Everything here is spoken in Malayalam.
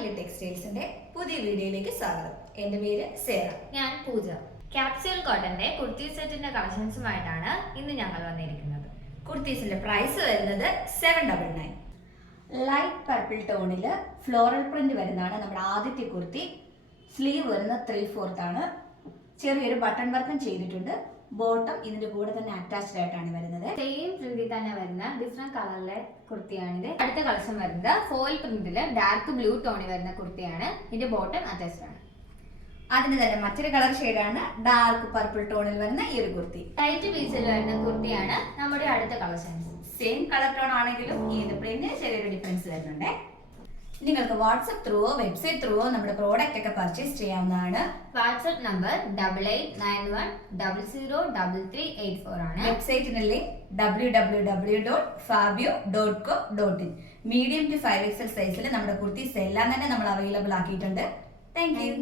ഫാമിലി ടെക്സ്റ്റൈൽസിന്റെ പുതിയ വീഡിയോയിലേക്ക് സ്വാഗതം. എന്റെ പേര് സേറ. ഞാൻ പൂജ. ക്യാപ്സ്യൂൾ കോട്ടന്റെ കുർത്തി സെറ്റിന്റെ കളക്ഷൻസുമായിട്ടാണ് ഇന്ന് ഞങ്ങൾ വന്നിരിക്കുന്നത്. കുർത്തീസിന്റെ പ്രൈസ് വരുന്നത് 799. ലൈറ്റ് പർപ്പിൾ ടോണില് ഫ്ലോറൽ പ്രിന്റ് വരുന്നതാണ് നമ്മുടെ ആദ്യത്തെ കുർത്തി. സ്ലീവ് വരുന്നത് 3/4 ആണ്. ചെറിയൊരു ബട്ടൺ വർക്കും ചെയ്തിട്ടുണ്ട്. ബോട്ടം ഇതിന്റെ കൂടെ തന്നെ അറ്റാച്ച്ഡ് ആയിട്ടാണ് വരുന്നത്. സെയിം പ്രിന്റിൽ തന്നെ വരുന്ന ഡിഫറെന്റ് കളറിലെ കുർത്തിയാണിത്. അടുത്ത കളക്ഷൻ വരുന്നത് ഫോയിൽ പ്രിന്റില് ഡാർക്ക് ബ്ലൂ ടോണിൽ വരുന്ന കുർത്തിയാണ്. ഇതിന്റെ ബോട്ടം അറ്റാച്ച്ഡ് ആണ്. അതിന് തന്നെ മറ്റൊരു കളർ ഷെയ്ഡാണ് ഡാർക്ക് പർപ്പിൾ ടോണിൽ വരുന്ന ഈ ഒരു കുർത്തി. ലൈറ്റ് പീസിൽ വരുന്ന കുർത്തിയാണ് നമ്മുടെ അടുത്ത കളക്ഷൻസ്. സെയിം കളർ ടോൺ ആണെങ്കിലും ഇതിന്റെ പ്രിന്റിന് ചെറിയൊരു ഡിഫറൻസ് വരുന്നുണ്ട്. നിങ്ങൾക്ക് വാട്സ്ആപ്പ് ത്രൂവോ വെബ്സൈറ്റ് ത്രൂവോ നമ്മുടെ പ്രോഡക്റ്റ് ഒക്കെ പർച്ചേസ് ചെയ്യാവുന്നതാണ്. വാട്സ്ആപ്പ് നമ്പർ 8891003384 ആണ്. വെബ്സൈറ്റിന്റെ link www.fabio.co.in. Medium to 5XL സൈസിൽ നമ്മുടെ കുർത്തീസ് എല്ലാം തന്നെ നമ്മൾ അവൈലബിൾ ആക്കിയിട്ടുണ്ട്. Thank you.